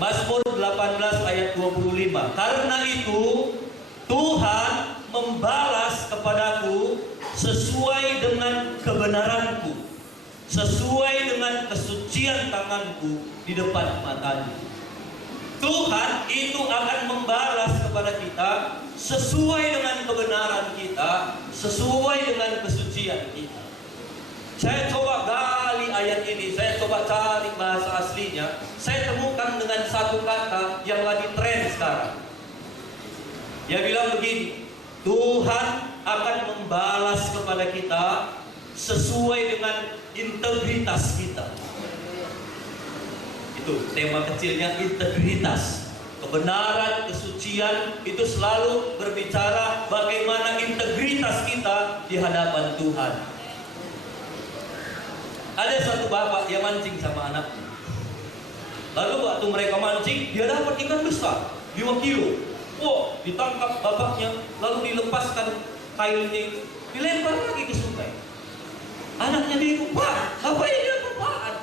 Mazmur 18 ayat 25. Karena itu Tuhan membalas kepadaku sesuai dengan kebenaranku, sesuai dengan kesucian tanganku di depan matanya. Tuhan itu akan membalas kepada kita sesuai dengan kebenaran kita, sesuai dengan kesucian kita. Saya coba gali ayat ini, saya coba cari bahasa aslinya. Saya temukan dengan satu kata yang lagi tren sekarang. Dia bilang begini, Tuhan akan membalas kepada kita sesuai dengan integritas kita. Itu tema kecilnya, integritas. Kebenaran, kesucian itu selalu berbicara bagaimana integritas kita di hadapan Tuhan. Ada satu bapak yang mancing sama anaknya. Lalu waktu mereka mancing, dia dapat ikan besar 5 kilo. Wah, ditangkap bapaknya, lalu dilepaskan kailnya, dilempar lagi ke sungai. Anaknya bingung, Pak, apa ini apaan?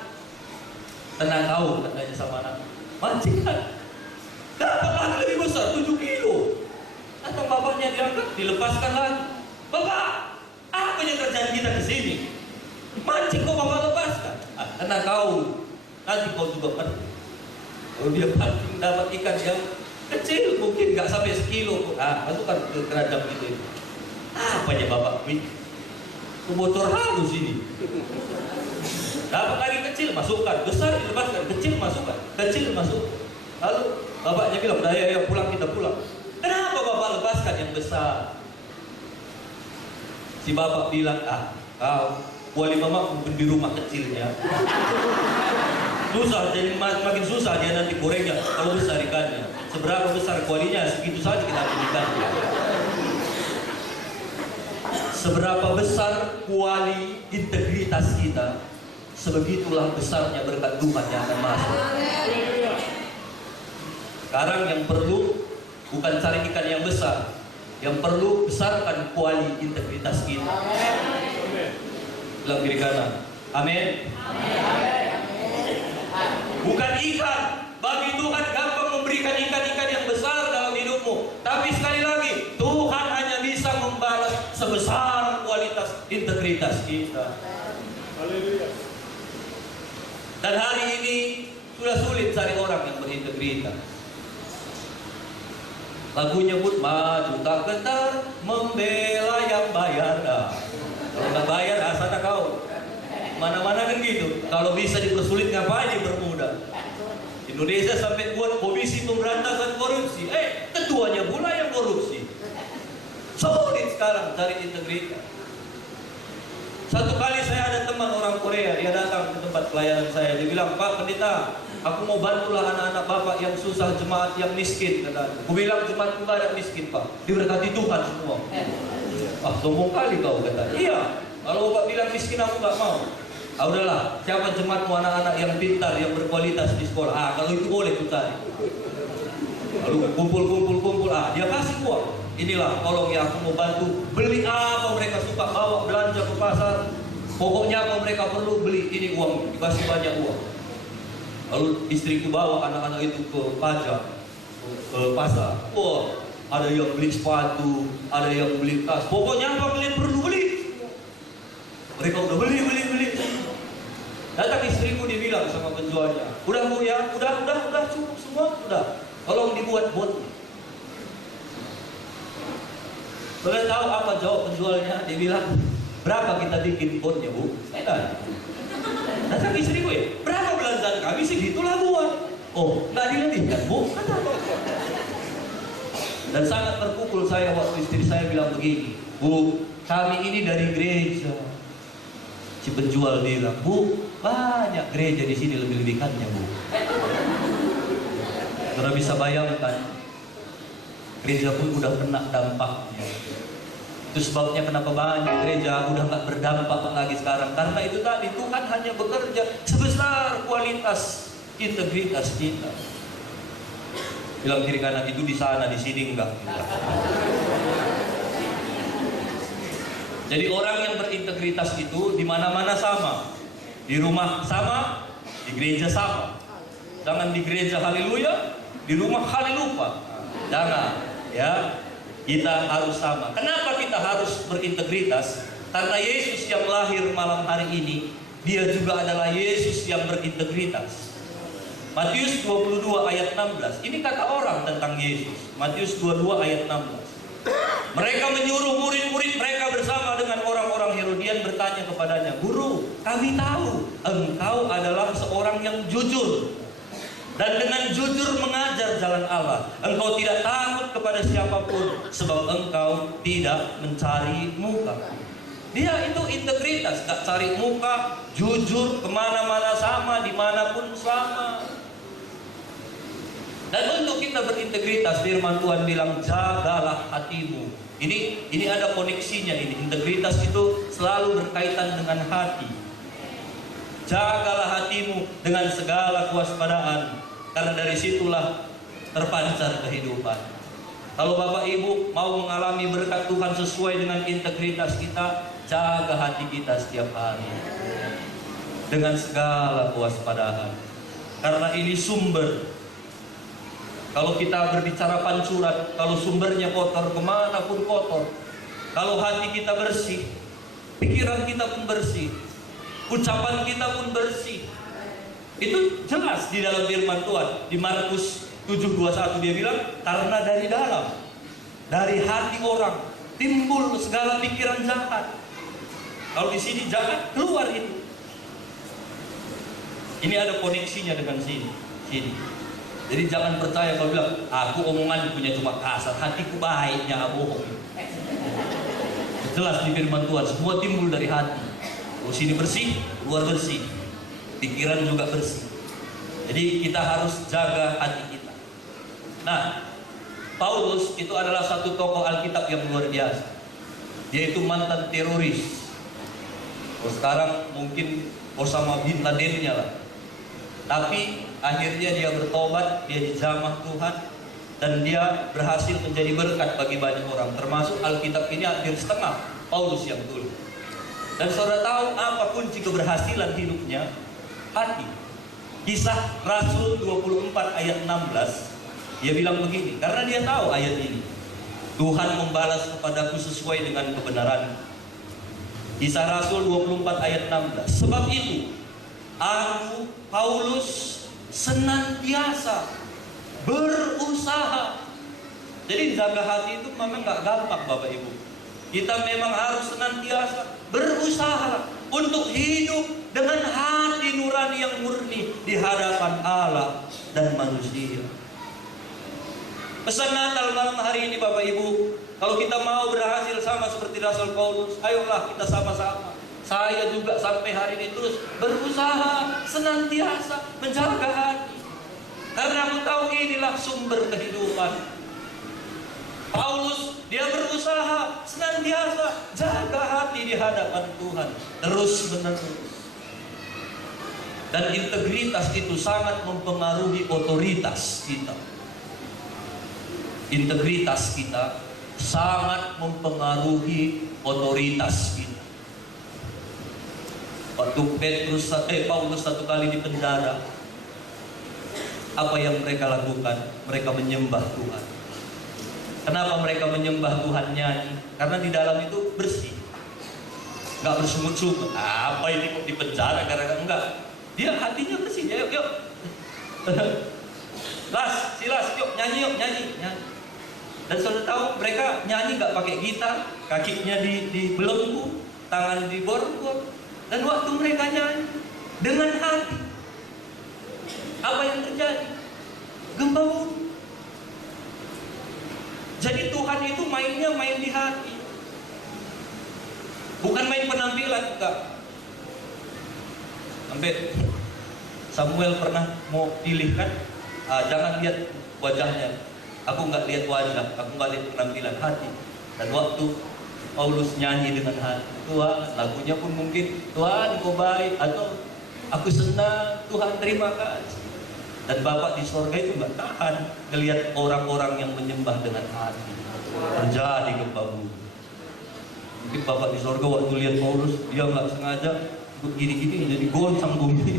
Tenang kau, katanya sama anaknya, mancing kan? Dapat lagi lebih besar 7 kilo. Atau bapaknya diangkat, dilepaskan lagi. Bapak, apa yang terjadi kita ke sini? Mancing kok bapak lepaskan? Tenang kau, nanti kau juga pergi. Kalau dia pancing dapat ikan yang kecil, mungkin nggak sampai sekilo, masukkan ke keranjang gitu. Apanya bapak ke motor halus ini. Dapat lagi kecil, masukkan. Besar dilepaskan, kecil masukkan, kecil masuk. Lalu bapaknya bilang, udah ya pulang, kita pulang. Kenapa bapak lepaskan yang besar? Si bapak bilang, kau wali mama kumpul di rumah kecilnya. Susah, jadi makin susah dia nanti gorengnya kalau besar ikannya. Seberapa besar kualinya, segitu saja kita berikan. Seberapa besar kuali integritas kita, sebegitulah besarnya berkat Tuhan yang akan masuk. Sekarang yang perlu bukan cari ikan yang besar, yang perlu besarkan kuali integritas kita. Bilang kiri kanan, amin. Bukan ikan, bagi Tuhan gampang memberikan ikan-ikan yang besar dalam hidupmu. Tapi sekali lagi, Tuhan hanya bisa membalas sebesar kualitas integritas kita. Dan hari ini sudah sulit cari orang yang berintegritas. Lagunya pun maju tak gentar membela yang bayar. Kalau nggak bayar, asana kau. Mana-mana kan gitu. Kalau bisa dipersulit ngapain dipermudah? Indonesia sampai buat komisi pemberantasan korupsi. Ketuanya pula yang korupsi. Sulit sekarang cari integritas. Satu kali saya ada teman orang Korea, dia datang ke tempat pelayanan saya. Dia bilang, Pak Pendeta, aku mau bantulah anak-anak Bapak yang susah, jemaat yang miskin. Aku bilang, jemaatku gak ada miskin, Pak. Diberkati Tuhan semua. Sombong kali kau, kata. Iya, kalau Bapak bilang miskin aku gak mau. Udahlah, siapa jemaatmu anak-anak yang pintar, yang berkualitas di sekolah? Kalau itu boleh tuh cari. Lalu kumpul, dia kasih uang. Inilah, tolong ya, aku mau bantu. Beli apa mereka suka, bawa belanja ke pasar. Pokoknya apa mereka perlu beli, ini uang, dikasih banyak uang. Lalu istriku bawa anak-anak itu ke pajak, ke pasar. Wah, ada yang beli sepatu, ada yang beli tas. Pokoknya apa kalian perlu beli. Mereka udah beli. Datang istriku, dia bilang sama penjualnya, udah Bu ya, udah cukup semua, udah. Tolong dibuat botnya. Kalian tahu apa jawab penjualnya? Dia bilang, berapa kita bikin botnya Bu? Saya tanya. Datang istriku ya, berapa belanjaan kami segitulah buat. Oh, nggak dilebihkan Bu? Dan sangat terpukul saya waktu istri saya bilang begini, Bu, kami ini dari gereja. Si penjual bilang, Bu, banyak gereja di sini lebih-lebihkannya Bu. Karena bisa bayangkan, gereja pun udah kena dampaknya. Itu sebabnya kenapa banyak gereja udah nggak berdampak lagi sekarang. Karena itu tadi, Tuhan hanya bekerja sebesar kualitas integritas kita. Bilang kiri kanan, itu di sana, di sini enggak. Jadi orang yang berintegritas itu di mana-mana sama, di rumah sama, di gereja sama. Jangan di gereja haleluya, di rumah haleluya. Jangan, ya. Kita harus sama. Kenapa kita harus berintegritas? Karena Yesus yang lahir malam hari ini, Dia juga adalah Yesus yang berintegritas. Matius 22 ayat 16. Ini kata orang tentang Yesus. Matius 22 ayat 16. Mereka menyuruh murid-murid mereka bersama dengan orang-orang Herodian bertanya kepadanya, "Guru, kami tahu engkau adalah seorang yang jujur dan dengan jujur mengajar jalan Allah. Engkau tidak takut kepada siapapun, sebab engkau tidak mencari muka." Dia itu integritas, gak cari muka, jujur, kemana-mana sama, dimanapun sama. Dan untuk kita berintegritas, firman Tuhan bilang, jagalah hatimu. Ini ada koneksinya ini. Integritas itu selalu berkaitan dengan hati. Jagalah hatimu dengan segala kewaspadaan, karena dari situlah terpancar kehidupan. Kalau Bapak Ibu mau mengalami berkat Tuhan sesuai dengan integritas kita, jaga hati kita setiap hari dengan segala kewaspadaan. Karena ini sumber. Kalau kita berbicara pancuran, kalau sumbernya kotor, kemanapun kotor. Kalau hati kita bersih, pikiran kita pun bersih, ucapan kita pun bersih. Itu jelas di dalam firman Tuhan. Di Markus 7:21 dia bilang, karena dari dalam, dari hati orang timbul segala pikiran jahat. Kalau di sini jahat, keluar itu. Ini ada koneksinya dengan sini. Jadi jangan percaya kalau bilang, aku omongan punya cuma kasar, hatiku baiknya bohong. Jelas di firman Tuhan, semua timbul dari hati. Oh, sini bersih, luar bersih, pikiran juga bersih. Jadi kita harus jaga hati kita. Nah, Paulus itu adalah satu tokoh Alkitab yang luar biasa. Dia itu mantan teroris. Sekarang mungkin Osama bin Ladennya lah. Tapi akhirnya dia bertobat, dia dijamah Tuhan, dan dia berhasil menjadi berkat bagi banyak orang. Termasuk Alkitab ini hampir setengah Paulus yang tulis. Dan saudara tahu apa kunci keberhasilan hidupnya? Hati. Kisah Rasul 24 ayat 16, dia bilang begini, karena dia tahu ayat ini, Tuhan membalas kepadaku sesuai dengan kebenaran. Kisah Rasul 24 ayat 16, sebab itu aku, Paulus, senantiasa berusaha. Jadi jaga hati itu memang gak gampang Bapak Ibu. Kita memang harus senantiasa berusaha untuk hidup dengan hati nurani yang murni di hadapan Allah dan manusia. Pesan Natal malam hari ini Bapak Ibu, kalau kita mau berhasil sama seperti Rasul Paulus, ayolah kita sama-sama. Saya juga sampai hari ini terus berusaha senantiasa menjaga hati. Karena aku tahu inilah sumber kehidupan. Paulus, dia berusaha senantiasa jaga hati di hadapan Tuhan. Terus menerus. Dan integritas itu sangat mempengaruhi otoritas kita. Integritas kita sangat mempengaruhi otoritas kita. Waktu Paulus satu kali di penjara, apa yang mereka lakukan? Mereka menyembah Tuhan. Kenapa mereka menyembah Tuhan nyanyi? Karena di dalam itu bersih, nggak bersungut-sungut. Apa ini kok di penjara? Karena enggak, dia hatinya bersih. Yuk. Silas, yuk nyanyi. Dan saudara tahu mereka nyanyi nggak pakai gitar, kakinya dibelenggu, tangan diborgol. Dan waktu mereka nyanyi dengan hati, apa yang terjadi? Gempa bumi. Jadi Tuhan itu mainnya main di hati, bukan main penampilan, enggak. Sampai Samuel pernah mau pilih kan, jangan lihat wajahnya. Aku nggak lihat wajah, aku nggak lihat penampilan, hati. Dan waktu Paulus nyanyi dengan hati, Tuhan, lagunya pun mungkin, Tuhan kau baik, atau aku senang, Tuhan terima kasih. Dan Bapak di sorga itu nggak tahan melihat orang-orang yang menyembah dengan hati. Terjadi gempa bumi. Mungkin Bapak di sorga waktu lihat Paulus, dia nggak sengaja gini-gini jadi goncang bumi.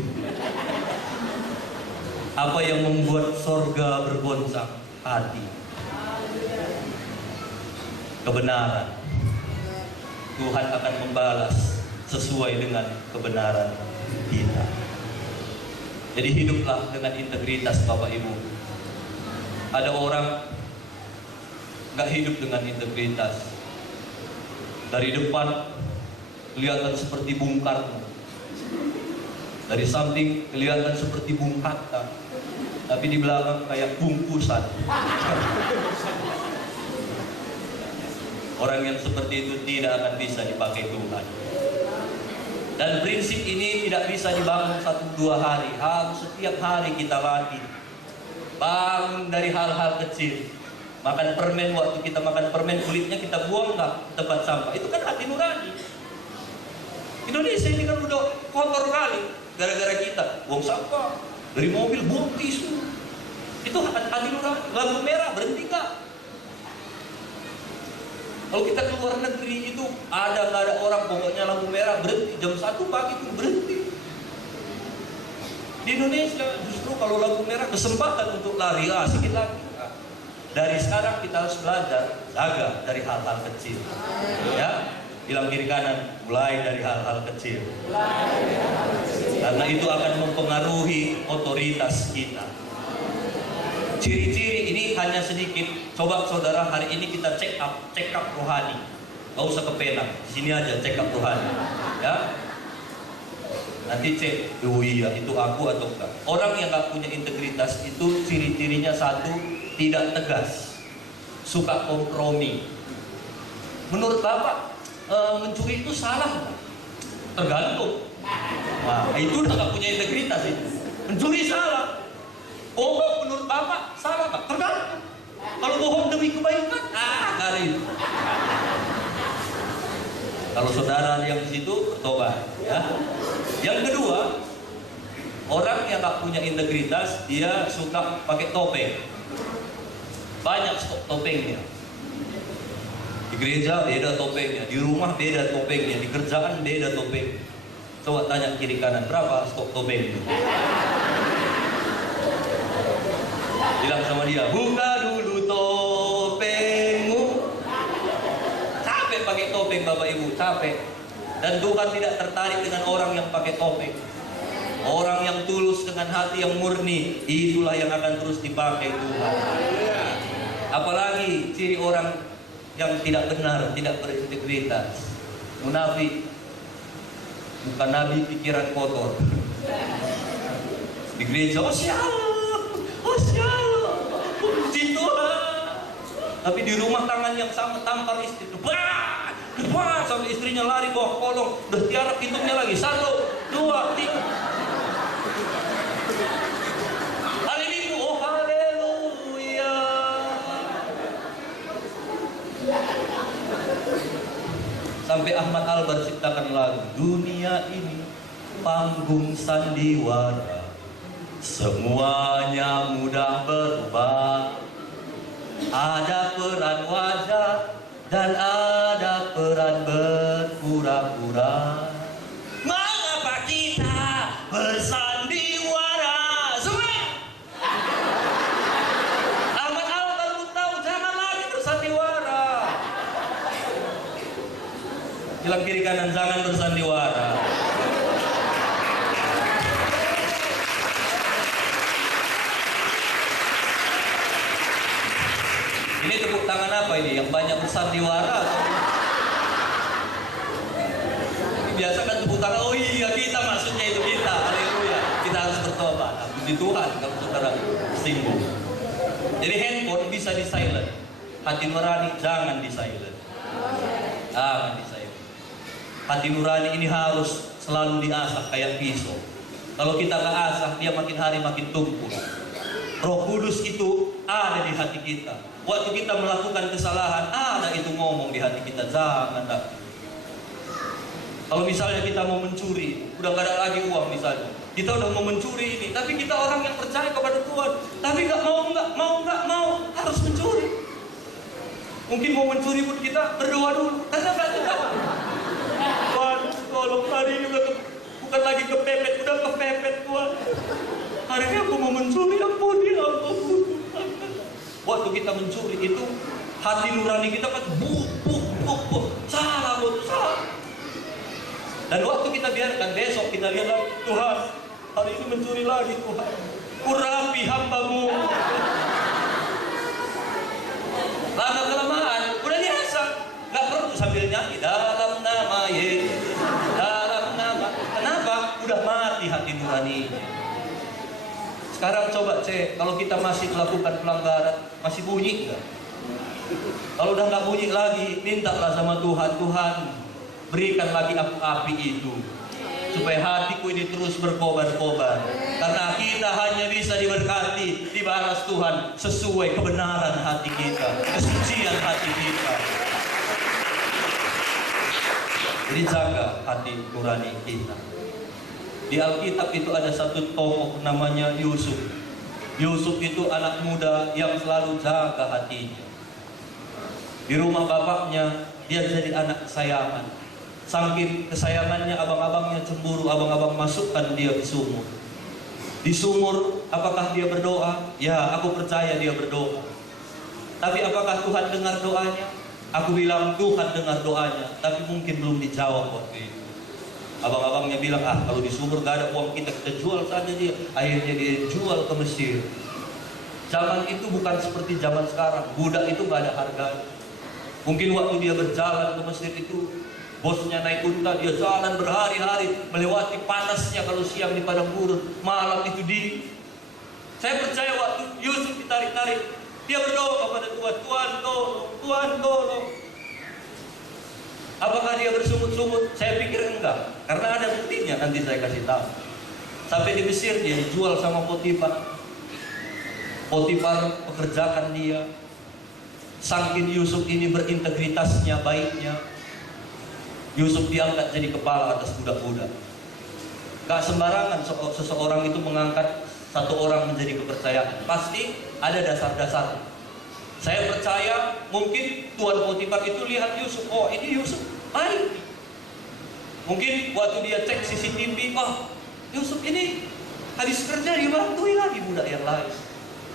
Apa yang membuat sorga bergoncang? Hati. Kebenaran. Tuhan akan membalas sesuai dengan kebenaran kita. Jadi hiduplah dengan integritas, Bapak Ibu. Ada orang nggak hidup dengan integritas. Dari depan kelihatan seperti Bung Karno, dari samping kelihatan seperti Bung Hatta, tapi di belakang kayak bungkusan. Orang yang seperti itu tidak akan bisa dipakai Tuhan. Dan prinsip ini tidak bisa dibangun 1-2 hari. Harus setiap hari kita latih. Bangun dari hal-hal kecil. Makan permen, waktu kita makan permen kulitnya kita buang nggak ke tempat sampah. Itu kan hati nurani. Indonesia ini kan udah kotor kali. Gara-gara kita buang sampah. Dari mobil buang tisu. Itu hati nurani. Lampu merah berhenti nggak? Kalau kita ke luar negeri itu nggak ada orang, pokoknya lampu merah berhenti, jam 1 pagi itu berhenti. Di Indonesia justru kalau lampu merah kesempatan untuk lari, sedikit lagi. Dari sekarang kita harus belajar jaga dari hal-hal kecil. Ya, bilang kiri kanan, mulai dari hal-hal kecil. Karena itu akan mempengaruhi otoritas kita. Ciri-ciri ini hanya sedikit. Coba saudara, hari ini kita check up rohani. Gak usah ke pena, di sini aja check up rohani. Ya, nanti cek, oh iya itu aku atau enggak. Orang yang gak punya integritas itu ciri-cirinya satu, tidak tegas, suka kompromi. Menurut Bapak, mencuri itu salah? Tergantung. Nah, itu udah gak punya integritas itu. Mencuri salah. Bohong menurut Bapak salah nggak? Tergantung. Kalau bohong demi kebaikan, garing. Kalau saudara yang di situ bertobat, ya. Yang kedua, orang yang nggak punya integritas, dia suka pakai topeng. Banyak stok topengnya. Di gereja beda topengnya, di rumah beda topengnya, di kerjaan beda topeng. Coba tanya kiri kanan, berapa stok topeng? Bilang sama dia, buka dulu topengmu. Capek pakai topeng Bapak Ibu, capek. Dan Tuhan tidak tertarik dengan orang yang pakai topeng. Orang yang tulus dengan hati yang murni, itulah yang akan terus dipakai Tuhan. Apalagi ciri orang yang tidak benar, tidak berintegritas. Munafik. Bukan nabi pikiran kotor. Di gereja, oh siapa? Puji Tuhan. Tapi di rumah tangan yang sama tampar istri itu, sampai istrinya lari bawa kolong, udah tiarap hitungnya lagi, 1, 2, 3. Haleluya, oh haleluya. Sampai Ahmad Albar ciptakan lagu, dunia ini panggung sandiwara. Semuanya mudah berubah. Ada peran wajah dan ada peran berpura-pura. Mengapa kita bersandiwara? Semua Ahmad Al baru tahu, jangan lagi bersandiwara. Bilang kiri kanan, jangan bersandiwara. Ini tepuk tangan apa ini? Yang banyak bersandiwara? Biasa kan tepuk tangan, oh iya kita maksudnya itu kita. Haleluya. Kita harus bertobat. Nah, puji Tuhan kalau saudara singgung. Jadi handphone bisa di silent. Hati nurani jangan di silent. Jangan di silent. Hati nurani ini harus selalu diasah kayak pisau. Kalau kita nggak asah, dia makin hari makin tumpul. Roh Kudus itu ada di hati kita. Waktu kita melakukan kesalahan, ada itu ngomong di hati kita, jangan. Kalau misalnya kita mau mencuri, udah gak ada lagi uang misalnya, kita udah mau mencuri ini, tapi kita orang yang percaya kepada Tuhan, tapi nggak mau, harus mencuri. Mungkin mau mencuri pun kita berdoa dulu, karena nggak juga. Tuhan, tolong hari ini bukan lagi kepepet, udah kepepet Tuhan. hari ini aku mau mencuri, ampuni aku. Waktu kita mencuri itu, hati nurani kita kan buk, salah bu, salah. Dan waktu kita biarkan, besok kita lihat lagi, Tuhan, hari ini mencuri lagi Tuhan. Urapi hambamu. Lama kelamaan, udah biasa. Gak perlu sambil nyanyi, dalam nama Yesus, dalam nama. Kenapa? Udah mati hati nuraninya. Sekarang coba cek, kalau kita masih melakukan pelanggaran, masih bunyi nggak? Kalau udah nggak bunyi lagi, mintalah sama Tuhan, Tuhan berikan lagi api itu, supaya hatiku ini terus berkobar-kobar. Karena kita hanya bisa diberkati, dibalas Tuhan sesuai kebenaran hati kita, kesucian hati kita. Jadi jaga hati nurani kita. Di Alkitab itu ada satu tokoh namanya Yusuf. Yusuf itu anak muda yang selalu jaga hatinya. Di rumah bapaknya dia jadi anak kesayangan. Saking kesayangannya, abang-abangnya cemburu, abang-abang masukkan dia di sumur. Di sumur, apakah dia berdoa? Ya, aku percaya dia berdoa. Tapi apakah Tuhan dengar doanya? Aku bilang Tuhan dengar doanya, tapi mungkin belum dijawab waktu itu. Abang-abangnya bilang, kalau di sumur gak ada uang kita jual saja dia. Akhirnya dia jual ke Mesir. Zaman itu bukan seperti zaman sekarang. Budak itu gak ada harganya. Mungkin waktu dia berjalan ke Mesir itu, bosnya naik unta, dia jalan berhari-hari, melewati panasnya kalau siang di padang gurun, malam itu dingin. Saya percaya waktu Yusuf ditarik-tarik, dia berdoa kepada Tuhan, Tuhan tolong, Tuhan tolong. Apakah dia bersungut-sungut? Saya pikir enggak, karena ada buktinya, nanti saya kasih tahu. Sampai di Mesir dia dijual sama Potifar. Potifar pekerjakan dia. Saking Yusuf ini berintegritasnya, baiknya, Yusuf diangkat jadi kepala atas budak-budak. Gak sembarangan seseorang itu mengangkat satu orang menjadi kepercayaan. Pasti ada dasar-dasar. Saya percaya mungkin Tuan Potifar itu lihat Yusuf, oh ini Yusuf baik. Mungkin waktu dia cek CCTV, oh Yusuf ini habis kerja dibantuin lagi budak yang lain.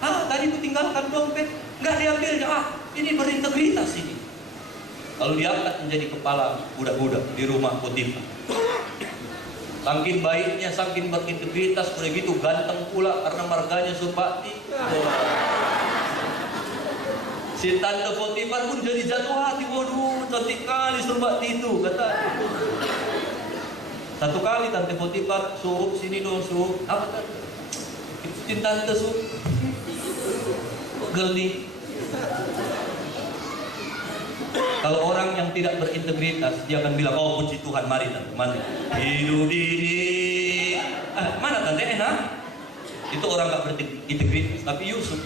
Tadi ku tinggalkan dompet, nggak diambilnya. Ini berintegritas ini. Lalu diangkat menjadi kepala budak-budak di rumah Potifar. Saking baiknya, saking berintegritas, udah gitu ganteng pula karena marganya Surbakti. Si tante Potifar pun jadi jatuh hati. Waduh, cantik kali Surbakti itu, kata. Satu kali tante Potifar suruh sini dong, suruh apa tante? Ikutin tante suruh. Geli. Kalau orang yang tidak berintegritas, dia akan bilang, oh puji Tuhan, mari tante, mari. Hidup ini, mana tante enak? Itu orang gak berintegritas. Tapi Yusuf,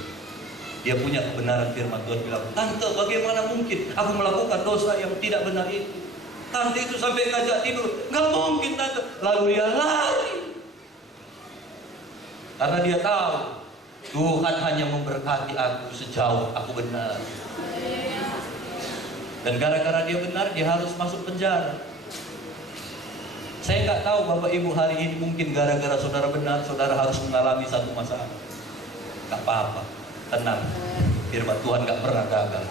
dia punya kebenaran firman Tuhan bilang, tante bagaimana mungkin aku melakukan dosa yang tidak benar itu? Tante itu sampai ngajak tidur, gak mungkin tante. Lalu dia lari. Karena dia tahu, Tuhan hanya memberkati aku sejauh aku benar. Dan gara-gara dia benar, dia harus masuk penjara. Saya nggak tahu Bapak Ibu hari ini mungkin gara-gara saudara benar, saudara harus mengalami satu masalah. Gak apa-apa, tenang. Firman Tuhan gak pernah gagal.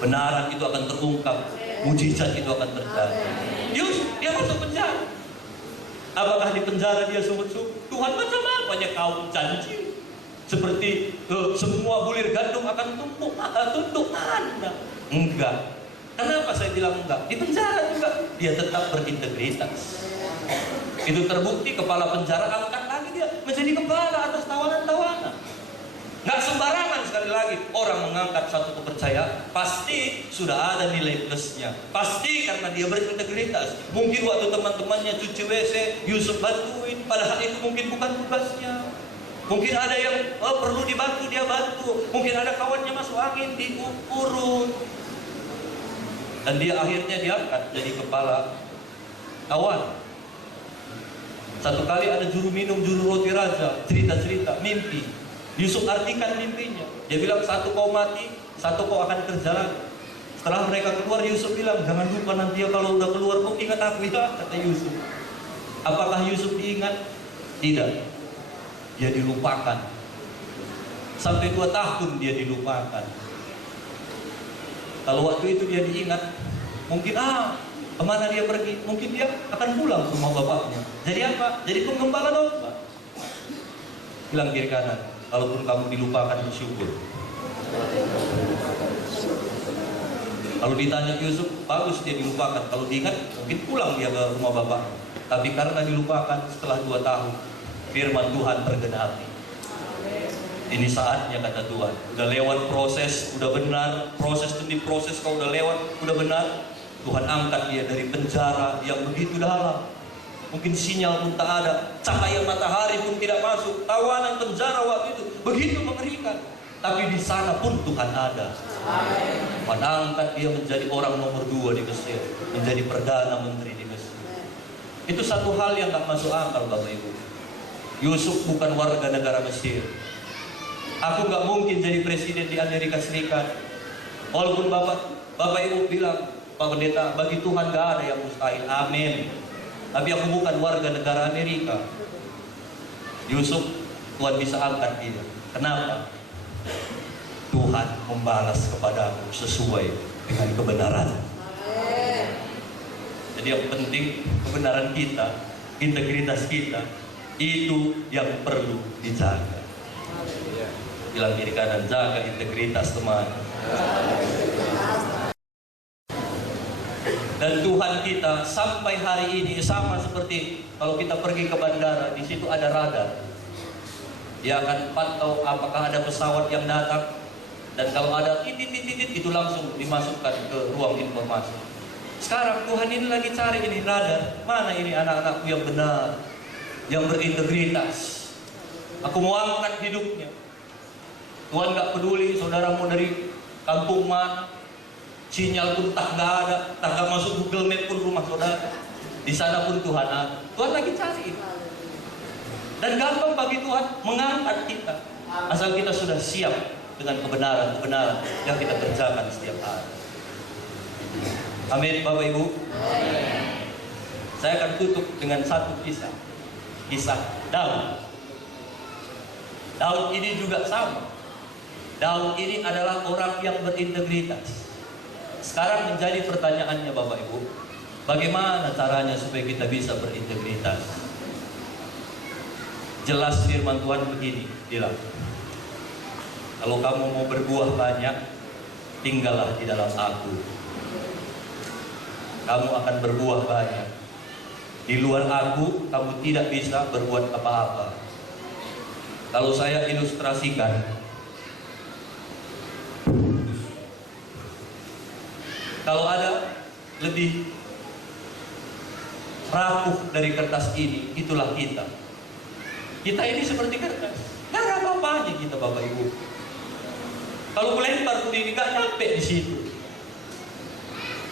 Benaran itu akan terungkap, mujizat itu akan terjadi. Dia masuk penjara. Apakah di penjara dia sungguh-sungguh? Tuhan macam apanya kau janji? Seperti semua bulir gandum akan tumpuk, tunduk mana? Enggak. Kenapa saya bilang enggak? Di penjara juga dia tetap berintegritas. Itu terbukti kepala penjara angkat lagi dia menjadi kepala atas tawanan-tawanan. Nggak sembarangan sekali lagi orang mengangkat satu kepercayaan, pasti sudah ada nilai plusnya. Pasti karena dia berintegritas. Mungkin waktu teman-temannya cuci WC, Yusuf bantuin, padahal itu mungkin bukan tugasnya. Mungkin ada yang perlu dibantu, dia bantu. Mungkin ada kawannya masuk angin, diurut. Dan dia akhirnya diangkat jadi kepala kawan. Satu kali ada juru minum, juru roti raja, cerita-cerita, mimpi. Yusuf artikan mimpinya. Dia bilang, satu kau mati, satu kau akan kerja lagi. Setelah mereka keluar, Yusuf bilang, jangan lupa nanti kalau udah keluar, kau ingat aku ya, kata Yusuf. Apakah Yusuf diingat? Tidak. dia dilupakan. Sampai 2 tahun dia dilupakan. Kalau waktu itu dia diingat, mungkin kemana dia pergi? Mungkin dia akan pulang ke rumah bapaknya. Jadi apa? Jadi penggembala domba. Bilang kiri kanan, kalaupun kamu dilupakan, bersyukur. Kalau ditanya Yusuf, bagus dia dilupakan. Kalau diingat, mungkin pulang dia ke rumah bapak. Tapi karena dilupakan setelah 2 tahun, firman Tuhan tergenapi. Ini saatnya, kata Tuhan. Udah lewat proses, udah benar. Proses demi proses kau udah lewat, udah benar. Tuhan angkat dia dari penjara yang begitu dalam. Mungkin sinyal pun tak ada, cahaya matahari pun tidak masuk. Tawanan penjara waktu itu begitu mengerikan. Tapi di sana pun Tuhan ada. Tuhan angkat dia menjadi orang nomor 2 di Mesir, menjadi perdana menteri di Mesir. Itu satu hal yang tak masuk akal, Bapak Ibu. Yusuf bukan warga negara Mesir. Aku gak mungkin jadi presiden di Amerika Serikat. Walaupun Bapak Ibu bilang, Pak Pendeta, bagi Tuhan gak ada yang mustahil. Amin. Tapi aku bukan warga negara Amerika. Yusuf, Tuhan bisa angkat dia. Kenapa? Tuhan membalas kepadaku sesuai dengan kebenaran. Jadi yang penting kebenaran kita, integritas kita, itu yang perlu dijaga. Bilang kiri kanan, jaga integritas teman. Dan Tuhan kita sampai hari ini sama seperti kalau kita pergi ke bandara, di situ ada radar. Dia akan pantau apakah ada pesawat yang datang, dan kalau ada titit itu langsung dimasukkan ke ruang informasi. Sekarang Tuhan ini lagi cari ini radar, mana ini anak-anakku yang benar, yang berintegritas. Aku mau angkat hidupnya. Tuhan gak peduli saudara mau dari kampung mana, sinyal pun tak ada, tak masuk Google Map pun rumah saudara. Di sana pun Tuhan ada. Tuhan lagi cari itu. Dan gampang bagi Tuhan mengangkat kita, asal kita sudah siap dengan kebenaran-kebenaran yang kita kerjakan setiap hari. Amin, Bapak Ibu. Saya akan tutup dengan satu kisah. Kisah Daud. Daud ini juga sama. Daud ini adalah orang yang berintegritas. Sekarang menjadi pertanyaannya Bapak Ibu, bagaimana caranya supaya kita bisa berintegritas? Jelas firman Tuhan begini, bilang, kalau kamu mau berbuah banyak, tinggallah di dalam aku. Kamu akan berbuah banyak. Di luar aku, kamu tidak bisa berbuat apa-apa. Kalau saya ilustrasikan, kalau ada lebih rapuh dari kertas ini, itulah kita. Kita ini seperti kertas, gak ada apa-apanya kita Bapak Ibu. Kalau melempar pun ini gak nyampe di situ.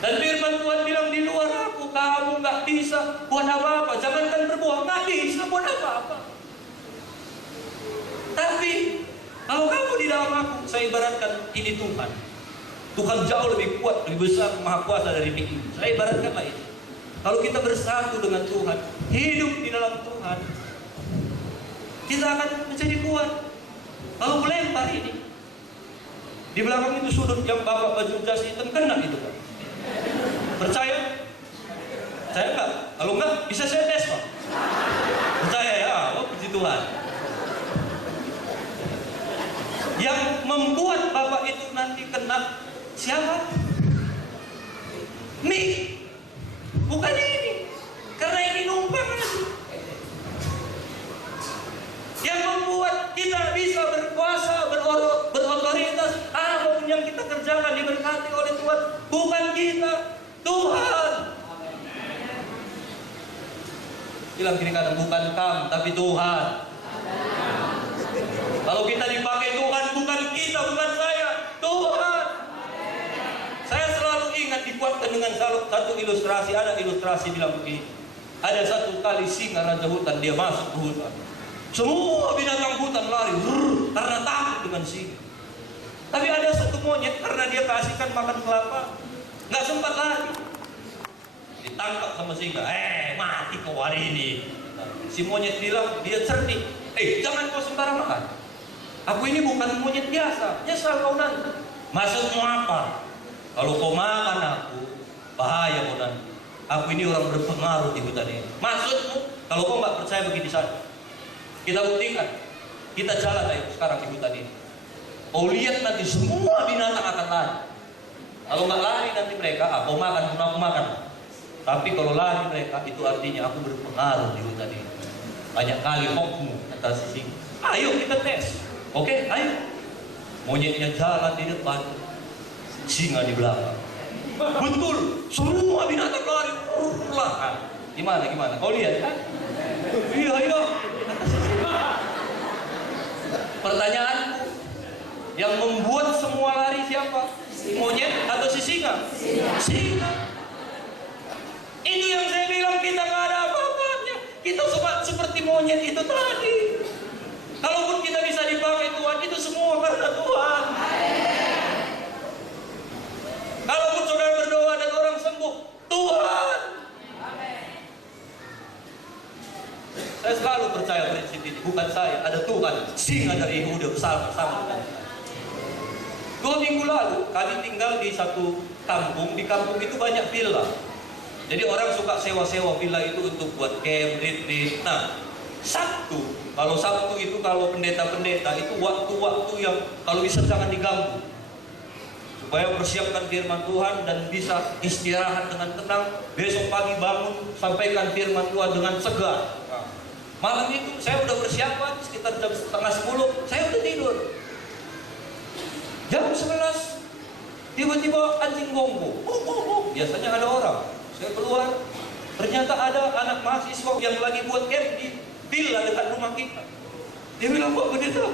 Dan firman Tuhan bilang, di luar aku kamu gak bisa buat apa-apa. Jangankan berbuah, gak bisa buat apa-apa. Tapi kalau kamu di dalam aku, saya ibaratkan ini Tuhan. Tuhan jauh lebih kuat, lebih besar, maha kuasa dari ini. Saya ibaratkan ini. Kalau kita bersatu dengan Tuhan, hidup di dalam Tuhan, kita akan menjadi kuat. Kalau melempar ini, di belakang itu sudut yang Bapak baju jas hitam kena itu Pak. Percaya? Saya enggak. Kalau enggak, bisa saya tes Pak. Percaya ya? Oh puji Tuhan. Yang membuat Bapak itu nanti kena siapa? Nih, bukan ini. Karena ini numpang lagi. Yang membuat kita bisa berkuasa, berotoritas, apapun yang kita kerjakan diberkati oleh Tuhan, bukan kita, Tuhan. Bilang kiri kanan, bukan kamu, tapi Tuhan. Kalau kita dipakai Tuhan, bukan kita, bukan saya, Tuhan. Saya selalu ingat dikuatkan dengan satu ilustrasi. Ada ilustrasi bilang begini. Ada satu kali singa raja hutan, dia masuk ke hutan. Semua binatang hutan lari karena takut dengan singa. Tapi ada satu monyet, karena dia kasihkan makan kelapa, nggak sempat lari. Ditangkap sama singa. Mati kau hari ini. Si monyet bilang, dia cerdik. Jangan kau sembarang makan. Aku ini bukan monyet biasa. Nyesal kau nanti. Maksudmu apa? Kalau kau makan aku, bahaya kau nanti. Aku ini orang berpengaruh di hutan ini. Maksudmu? Kalau kau nggak percaya begini saja. Kita buktikan. Kita jalan ayo sekarang di hutan ini. Kau lihat nanti semua binatang akan lari. Kalau nggak lari nanti mereka, kau makan, aku makan. Tapi kalau lari mereka, itu artinya aku berpengaruh di hutan ini. Banyak kali hokmu kata si singa. Ayo kita tes. Oke, ayo. Monyetnya jalan di depan, singa di belakang. Betul, semua binatang lari perlahan. Gimana? Kau lihat kan? Iya. Pertanyaanku, yang membuat semua lari siapa? Monyet atau si singa? Singa. Itu yang saya bilang, kita nggak ada apa-apanya. Kita seperti monyet itu tadi. Kalaupun kita bisa dipakai Tuhan, itu semua karena Tuhan. Kalaupun saudara berdoa dan orang sembuh, Tuhan. Saya selalu percaya prinsip ini. Bukan saya, ada Tuhan. Singa dari Yehuda bersama-sama dengan saya. 2 minggu lalu, kami tinggal di satu kampung. Di kampung itu banyak villa. Jadi orang suka sewa-sewa villa itu untuk buat camp, retreat. Nah, kalau Sabtu itu kalau pendeta-pendeta itu waktu-waktu yang kalau bisa jangan diganggu. Supaya persiapkan firman Tuhan dan bisa istirahat dengan tenang. Besok pagi bangun, sampaikan firman Tuhan dengan segar. Nah, malam itu saya udah persiapan sekitar jam 9:30, saya udah tidur. Jam 11 tiba-tiba anjing gonggong. Biasanya ada orang. Saya keluar, ternyata ada anak mahasiswa yang lagi buat camp di villa dekat rumah kita. Dia bilang, Pak Pendeta,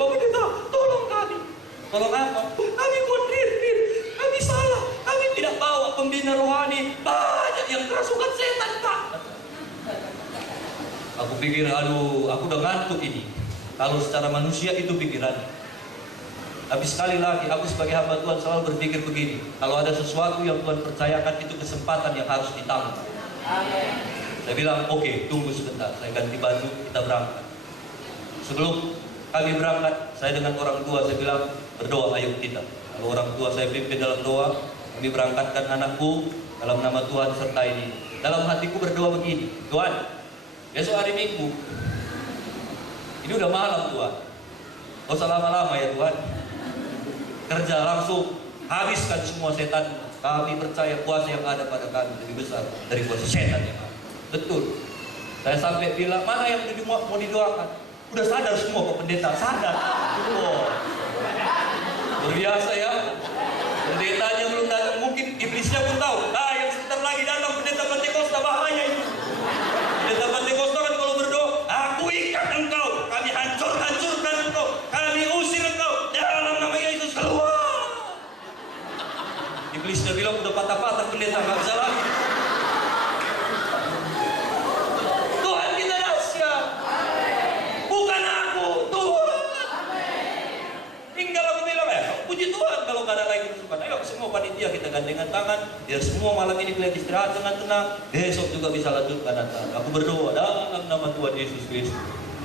tolong kami. Tolong apa? Kami buat retreat, kami salah, kami tidak bawa pembina rohani, banyak yang kerasukan setan, Pak. Aku pikir, aduh, aku udah ngantuk ini. Kalau secara manusia itu pikirannya. Tapi sekali lagi, aku sebagai hamba Tuhan selalu berpikir begini. Kalau ada sesuatu yang Tuhan percayakan, itu kesempatan yang harus ditanggung. Amin. Saya bilang, oke, tunggu sebentar. Saya ganti baju, kita berangkat. Sebelum kami berangkat, saya dengan orang tua, saya bilang, berdoa, ayo kita. Kalau orang tua saya pimpin dalam doa, kami berangkatkan anakku dalam nama Tuhan sertai dia. Dalam hatiku berdoa begini, Tuhan, besok hari Minggu, ini udah malam Tuhan. Gak usah lama-lama ya Tuhan. Kerja langsung, habiskan semua setan. Kami percaya kuasa yang ada pada kami lebih besar dari kuasa setan yang ada. Betul. Saya sampai bilang, mana yang mau didoakan? Udah sadar semua Pak Pendeta, sadar. Oh. Berbiasa ya. Pendetanya belum datang, mungkin iblisnya pun tahu. Yang sebentar lagi datang pendeta Pentakosta, bahaya itu. Pendeta Pentakosta kan kalau berdoa, aku ikat engkau, kami hancurkan engkau, kami usir engkau dalam nama Yesus, keluar. Iblisnya bilang udah patah-patah pendeta, nggak bisa lagi. Tuhan kita dahsyat. Bukan aku, Tuhan. Tinggal aku bilang, puji Tuhan kalau nggak ada lagi kesukaan. Ayo semua panitia kita gandengan tangan, biar semua malam ini boleh istirahat dengan tenang. Besok juga bisa lanjutkan Natal. Aku berdoa dalam nama Tuhan Yesus Kristus,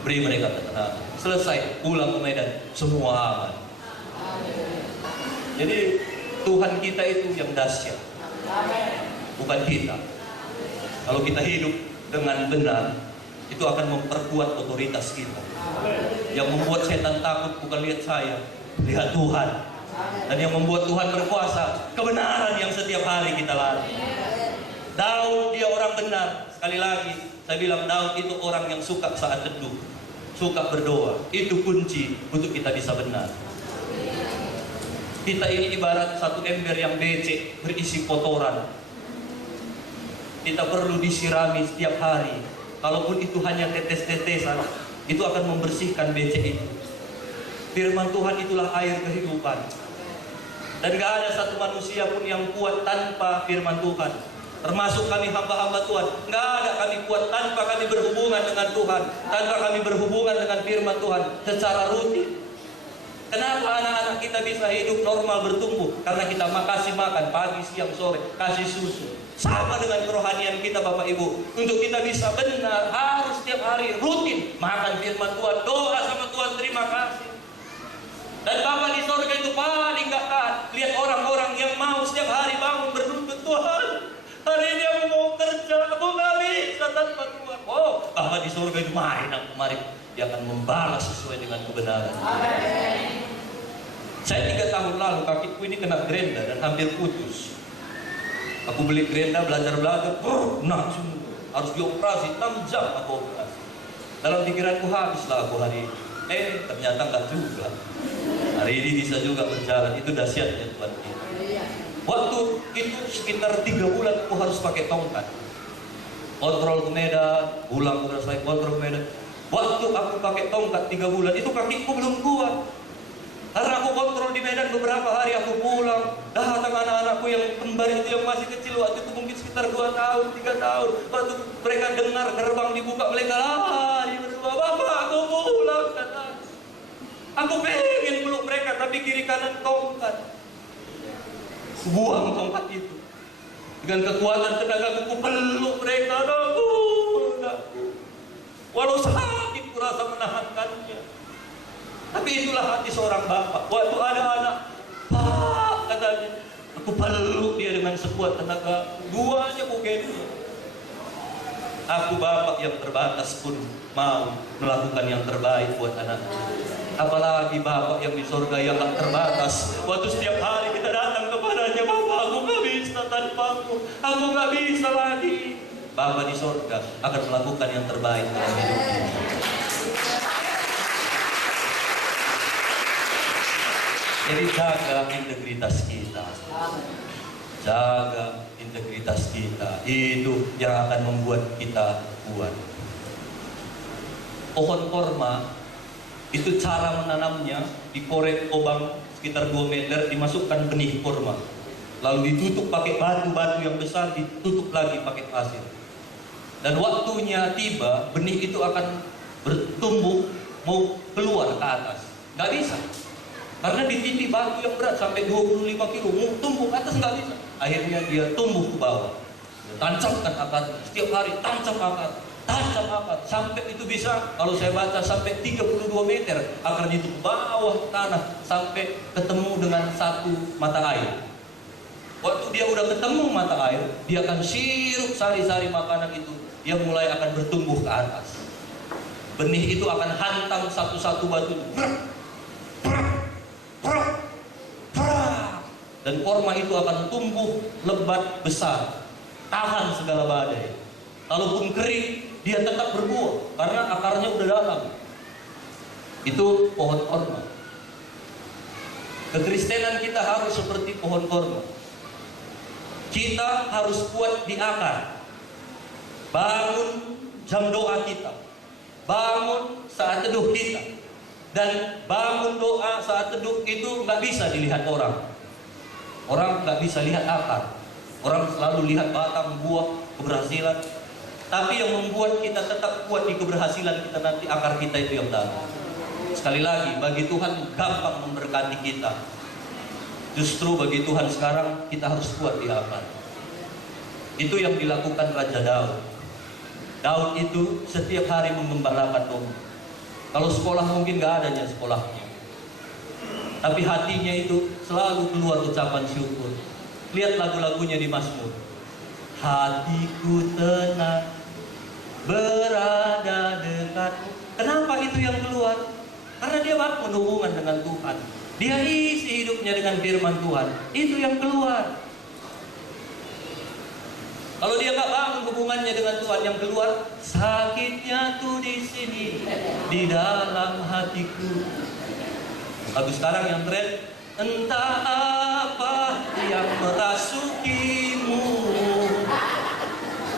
beri mereka ketenangan. Selesai, pulang ke Medan, semua aman. Jadi Tuhan kita itu yang dahsyat, bukan kita. Kalau kita hidup dengan benar, itu akan memperkuat otoritas kita. Yang membuat setan takut bukan lihat saya, lihat Tuhan. Dan yang membuat Tuhan berkuasa, kebenaran yang setiap hari kita lalui. Daud dia orang benar. Sekali lagi saya bilang, Daud itu orang yang suka saat teduh, suka berdoa. Itu kunci untuk kita bisa benar. Kita ini ibarat satu ember yang becek, berisi kotoran. Kita perlu disirami setiap hari. Kalaupun itu hanya tetes-tetesan, itu akan membersihkan becek itu. Firman Tuhan itulah air kehidupan. Dan gak ada satu manusia pun yang kuat tanpa firman Tuhan. Termasuk kami hamba-hamba Tuhan. Gak ada kami kuat tanpa kami berhubungan dengan Tuhan, tanpa kami berhubungan dengan firman Tuhan secara rutin. Kenapa anak-anak kita bisa hidup normal, bertumbuh? Karena kita kasih makan pagi, siang, sore, kasih susu. Sama dengan kerohanian kita Bapak Ibu. Untuk kita bisa benar, harus setiap hari rutin makan firman Tuhan, doa sama Tuhan, terima kasih. Dan Bapa di sorga itu paling gak tahan lihat orang-orang yang mau setiap hari bangun bernuntut, Tuhan, hari ini aku mau kerja, aku gak bisa tanpa Tuhan. Oh, Bapa di sorga itu mari, dia akan membalas sesuai dengan kebenaran. Amen. Saya 3 tahun lalu kakiku ini kena gerenda dan hampir putus. Aku beli gerenda, belajar, langsung harus dioperasi, 6 jam aku operasi. Dalam pikiranku habislah aku hari ini. Ternyata enggak juga. Hari ini bisa juga berjalan. Itu dahsyatnya Tuhan kita. Waktu itu sekitar 3 bulan aku harus pakai tongkat. Kontrol ke Medan, pulang selesai kontrol ke Medan. Waktu aku pakai tongkat 3 bulan, itu kakiku belum kuat. Karena aku kontrol di Medan beberapa hari, aku pulang. Datang anak-anakku yang kembar itu yang masih kecil, waktu itu mungkin sekitar 2 tahun, 3 tahun. Waktu mereka dengar gerbang dibuka, mereka lari berdua, Bapak aku pulang, kata. Aku pengen peluk mereka, tapi kiri kanan tongkat. Buang tongkat itu. Dengan kekuatan tenaga aku peluk mereka, aku. Walau sakit kurasa menahankannya. Tapi itulah hati seorang bapak. Waktu ada anak, Pak, katanya, aku peluk dia dengan sekuat tenaga. Duanya aku gendong. Aku bapak yang terbatas pun mau melakukan yang terbaik buat anaknya. Apalagi bapak yang di surga yang tak terbatas. Waktu setiap hari kita datang kepadanya, Bapak, aku gak bisa tanpamu, aku gak bisa lagi. Bapak di surga akan melakukan yang terbaik dalam hidup kita. Jadi jaga integritas kita. Jaga integritas kita. Itu yang akan membuat kita kuat. Pohon korma itu cara menanamnya, dikorek lubang sekitar 2 meter, dimasukkan benih korma. Lalu ditutup pakai batu-batu yang besar, ditutup lagi pakai pasir. Dan waktunya tiba, benih itu akan bertumbuh mau keluar ke atas. Nggak bisa. Karena ditindih batu yang berat sampai 25 kilo, mau tumbuh ke atas nggak bisa. Akhirnya dia tumbuh ke bawah. Tancapkan akar, setiap hari tancap akar, sampai itu bisa, kalau saya baca sampai 32 meter akarnya itu ke bawah tanah sampai ketemu dengan satu mata air. Waktu dia udah ketemu mata air, dia akan sirup sari-sari makanan itu, dia mulai akan bertumbuh ke atas. Benih itu akan hantam satu-satu batu itu. Dan korma itu akan tumbuh lebat besar, tahan segala badai. Kalaupun kering, dia tetap berbuah karena akarnya udah dalam. Itu pohon korma. Kekristenan kita harus seperti pohon korma. Kita harus kuat di akar. Bangun jam doa kita, bangun saat teduh kita. Dan bangun doa saat teduh itu nggak bisa dilihat orang. Orang nggak bisa lihat akar. Orang selalu lihat batang, buah, keberhasilan. Tapi yang membuat kita tetap kuat di keberhasilan kita nanti, akar kita itu yang dalam. Sekali lagi, bagi Tuhan gampang memberkati kita. Justru bagi Tuhan sekarang kita harus kuat di akar. Itu yang dilakukan Raja Daud. Daud itu setiap hari mengembalakan domba. Kalau sekolah mungkin nggak adanya sekolahnya, tapi hatinya itu selalu keluar ucapan syukur. Lihat lagu-lagunya di Mazmur. Hatiku tenang berada dekat. Kenapa itu yang keluar? Karena dia bangun hubungan dengan Tuhan. Dia isi hidupnya dengan firman Tuhan. Itu yang keluar. Kalau dia nggak bangun hubungannya dengan Tuhan, yang keluar sakitnya tuh di sini, di dalam hatiku. Lagu sekarang yang tren, entah apa yang merasukimu.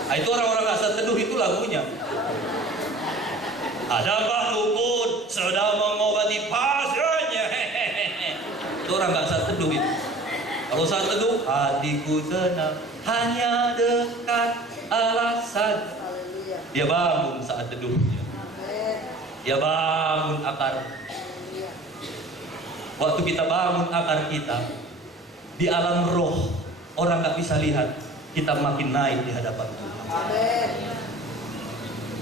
Nah, itu orang-orang asal teduh itu lagunya. Adakah dukun sedang mengobati pasrahnya? Itu orang nggak asal teduh itu. Kalau saat teduh, hatiku tenang, hanya dekat Allah saja. Dia bangun saat teduhnya. Dia bangun akar. Waktu kita bangun akar kita, di alam roh, orang nggak bisa lihat, kita makin naik di hadapan Tuhan.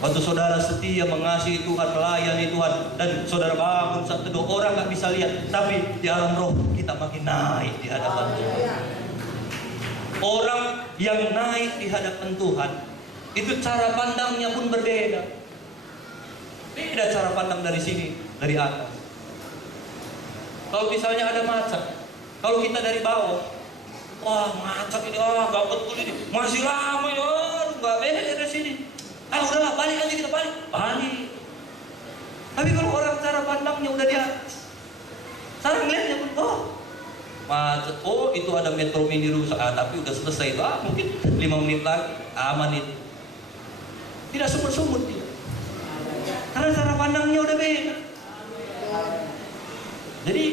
Waktu saudara setia mengasihi Tuhan, melayani Tuhan, dan saudara bangun saat teduh, orang nggak bisa lihat, tapi di alam roh kita makin naik di hadapan Tuhan. Orang yang naik di hadapan Tuhan, itu cara pandangnya pun berbeda. Beda cara pandang dari sini, dari atas. Kalau misalnya ada macan, kalau kita dari bawah, wah macan ini, nggak betul ini, masih lama ya, nggak beda dari sini. Udahlah, balik aja kita balik. Tapi kalau orang cara pandangnya udah di atas, cara ngeliatnya pun, macet, itu ada metro mini rusak, tapi udah selesai itu, mungkin 5 menit lagi, aman itu. Tidak sumut-sumut dia. Karena cara pandangnya udah beda. Jadi,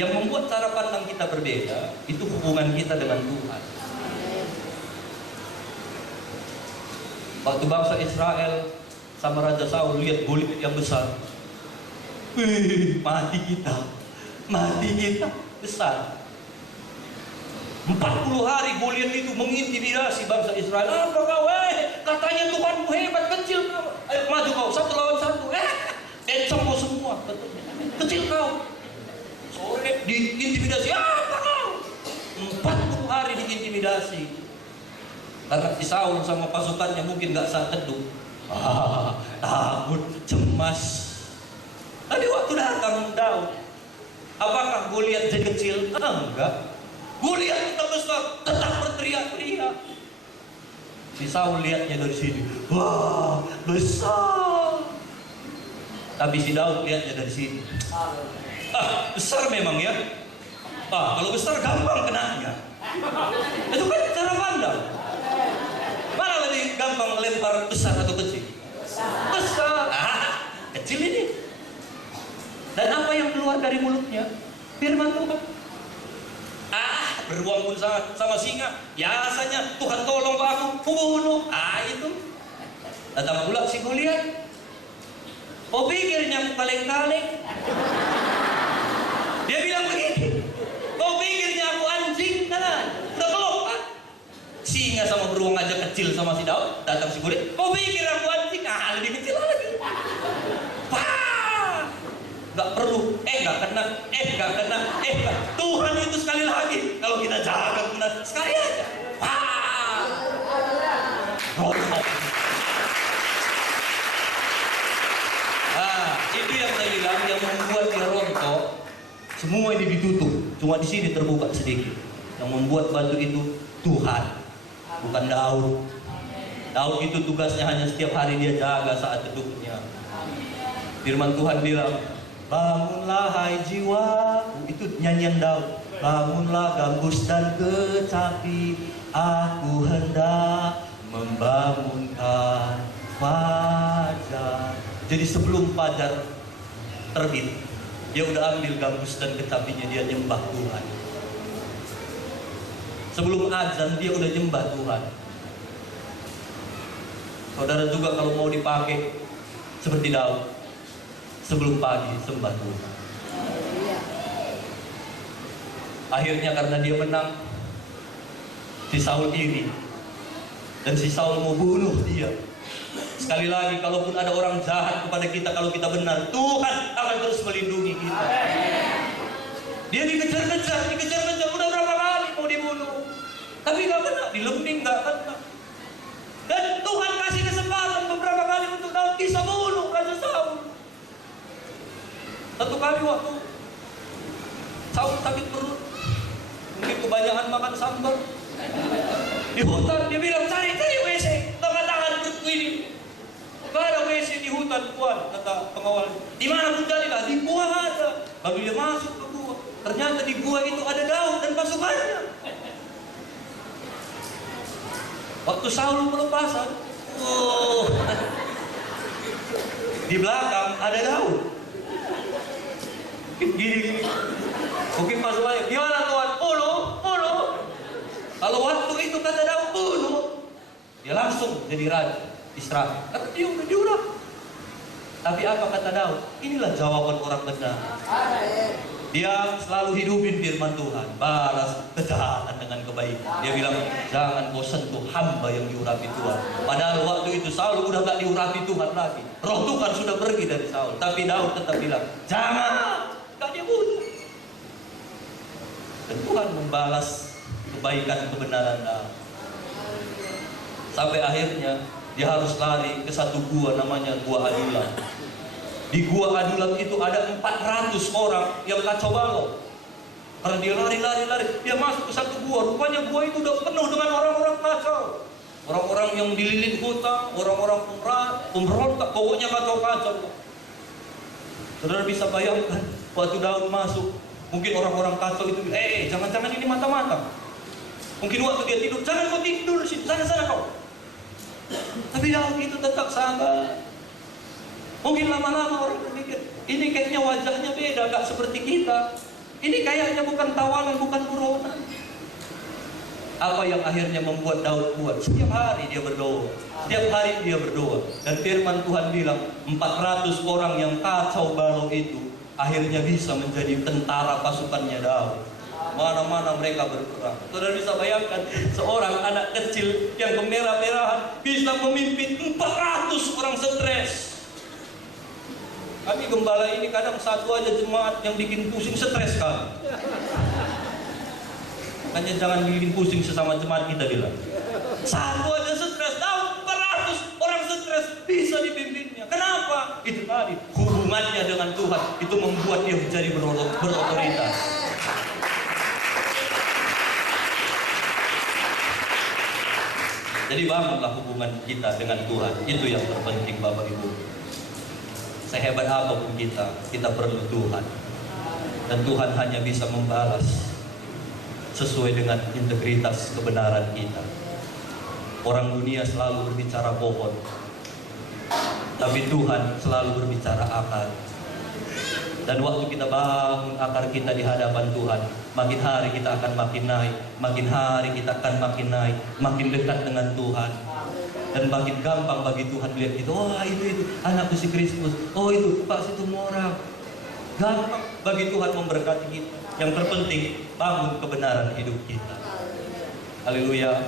yang membuat cara pandang kita berbeda, itu hubungan kita dengan Tuhan. Waktu bangsa Israel sama Raja Saul lihat Goliat yang besar, mati kita besar. 40 hari Goliat itu mengintimidasi bangsa Israel. Apa kau? Katanya Tuhanmu hebat, kecil kau. Ayo maju kau, 1 lawan 1. Encong kau semua, kecil kau. Sore diintimidasi, apa kau? 40 hari diintimidasi. Karena si Saul sama pasukannya mungkin gak saat teduh, takut, cemas. Tadi waktu datang Daud, apakah Goliat jadi kecil? Enggak. Goliat kita besar, tetap berteriak-teriak. Si Saul lihatnya dari sini, wah besar. Tapi si Daud lihatnya dari sini, besar memang ya. Kalau besar gampang kenanya. Itu kan cara pandang. Mana lebih gampang melempar, besar atau kecil? Besar. Kecil ini. Dan apa yang keluar dari mulutnya? Firman Tuhan. Beruang pun sama singa. Biasanya Tuhan tolong aku, bunuh. Itu. Datang pula si Goliat. Oh pikirnya aku kaleng-kaleng. Dia bilang begini. Oh pikirnya aku anjing kan? Udah kelopak. Singa sama beruang aja kecil sama si Daud. Datang si Goliat. Oh pikir aku anjing. Lebih kecil lagi. Gak perlu, gak kena. Tuhan itu sekali lagi. Kalau kita jaga benar, sekali aja. Itu yang saya bilang, yang membuat dia rontok. Semua ini ditutup, cuma di sini terbuka sedikit. Yang membuat batu itu Tuhan, bukan Daud. Daud itu tugasnya hanya setiap hari dia jaga saat teduhnya. Firman Tuhan bilang, bangunlah hai jiwaku, itu nyanyian Daud. Bangunlah gambus dan kecapi, aku hendak membangunkan fajar. Jadi sebelum fajar terbit, dia udah ambil gambus dan kecapinya, dia nyembah Tuhan. Sebelum azan dia udah nyembah Tuhan. Saudara juga kalau mau dipakai seperti Daud, sebelum pagi sembah Tuhan. Akhirnya karena dia menang, si Saul iri, dan si Saul mau bunuh dia. Sekali lagi, kalaupun ada orang jahat kepada kita, kalau kita benar, Tuhan akan terus melindungi kita. Dia dikejar-kejar, udah berapa kali mau dibunuh, tapi gak kena, dilembing gak kena. Dan Tuhan kasih kesempatan beberapa kali untuk Daud bisa bunuh Raja Saul. Satu kali waktu Saul sakit perut, mungkin kebanyakan makan sambal, di hutan dia bilang cari WC, tangan perutku ini. Gak ada WC di hutan, Tuhan, kata pengawal. Di mana pun jadilah, di gua ada. Lalu dia masuk ke gua. Ternyata di gua itu ada Daud dan pasukannya. Waktu Saul pelepasan, di belakang ada Daud. Gini. Mungkin pasukannya, gimana Tuhan? Bunuh. Kalau waktu itu kata Daud bunuh, dia langsung jadi raja Israel. Kata dia udah. Tapi apa kata Daud? Inilah jawaban orang benar. Dia selalu hidupin firman Tuhan, balas kejahatan dengan kebaikan. Dia bilang, jangan kau sentuh hamba yang diurapi Tuhan. Padahal waktu itu Saul udah gak diurapi Tuhan lagi. Roh Tuhan sudah pergi dari Saul. Tapi Daud tetap bilang, jangan, gak dia bunuh. Dan Tuhan membalas kebaikan kebenaran Daud. Sampai akhirnya dia harus lari ke satu gua namanya Gua Adulam. Di Gua Adulam itu ada 400 orang yang kacau balau. Karena dia lari, dia masuk ke satu gua. Rupanya gua itu udah penuh dengan orang-orang kacau. Orang-orang yang dililit hutang, orang-orang pemberontak, pokoknya kacau-kacau. Saudara bisa bayangkan, waktu Daud masuk, mungkin orang-orang kacau itu, jangan-jangan ini mata-mata. Mungkin waktu dia tidur, jangan kau tidur di situ, sana-sana kau. Tapi Daud itu tetap sabar. Mungkin lama-lama orang berpikir, ini kayaknya wajahnya beda, gak seperti kita. Ini kayaknya bukan tawanan, bukan buronan. Apa yang akhirnya membuat Daud kuat? Setiap hari dia berdoa. Setiap hari dia berdoa. Dan firman Tuhan bilang, 400 orang yang kacau balau itu akhirnya bisa menjadi tentara pasukannya Daud. Mana-mana mereka berperang. Saudara bisa bayangkan seorang anak kecil yang kemerah-merahan bisa memimpin 400 orang stres. Kami gembala ini kadang satu aja jemaat yang bikin pusing, stres kan. Hanya jangan bikin pusing sesama jemaat kita bilang. Satu aja stres, tahu 400 orang stres bisa dipimpinnya. Kenapa? Itu tadi hubungannya dengan Tuhan itu membuat dia menjadi berotoritas. Jadi bangunlah hubungan kita dengan Tuhan. Itu yang terpenting Bapak Ibu. Sehebat apapun kita perlu Tuhan. Dan Tuhan hanya bisa membalas sesuai dengan integritas kebenaran kita. Orang dunia selalu berbicara bohong, tapi Tuhan selalu berbicara akal. Dan waktu kita bangun akar kita di hadapan Tuhan, makin hari kita akan makin naik, makin hari kita akan makin naik, makin dekat dengan Tuhan. Dan makin gampang bagi Tuhan melihat itu, oh itu anakku si Kristus, oh itu Pak Situmorang. Gampang bagi Tuhan memberkati kita. Yang terpenting bangun kebenaran hidup kita. Haleluya.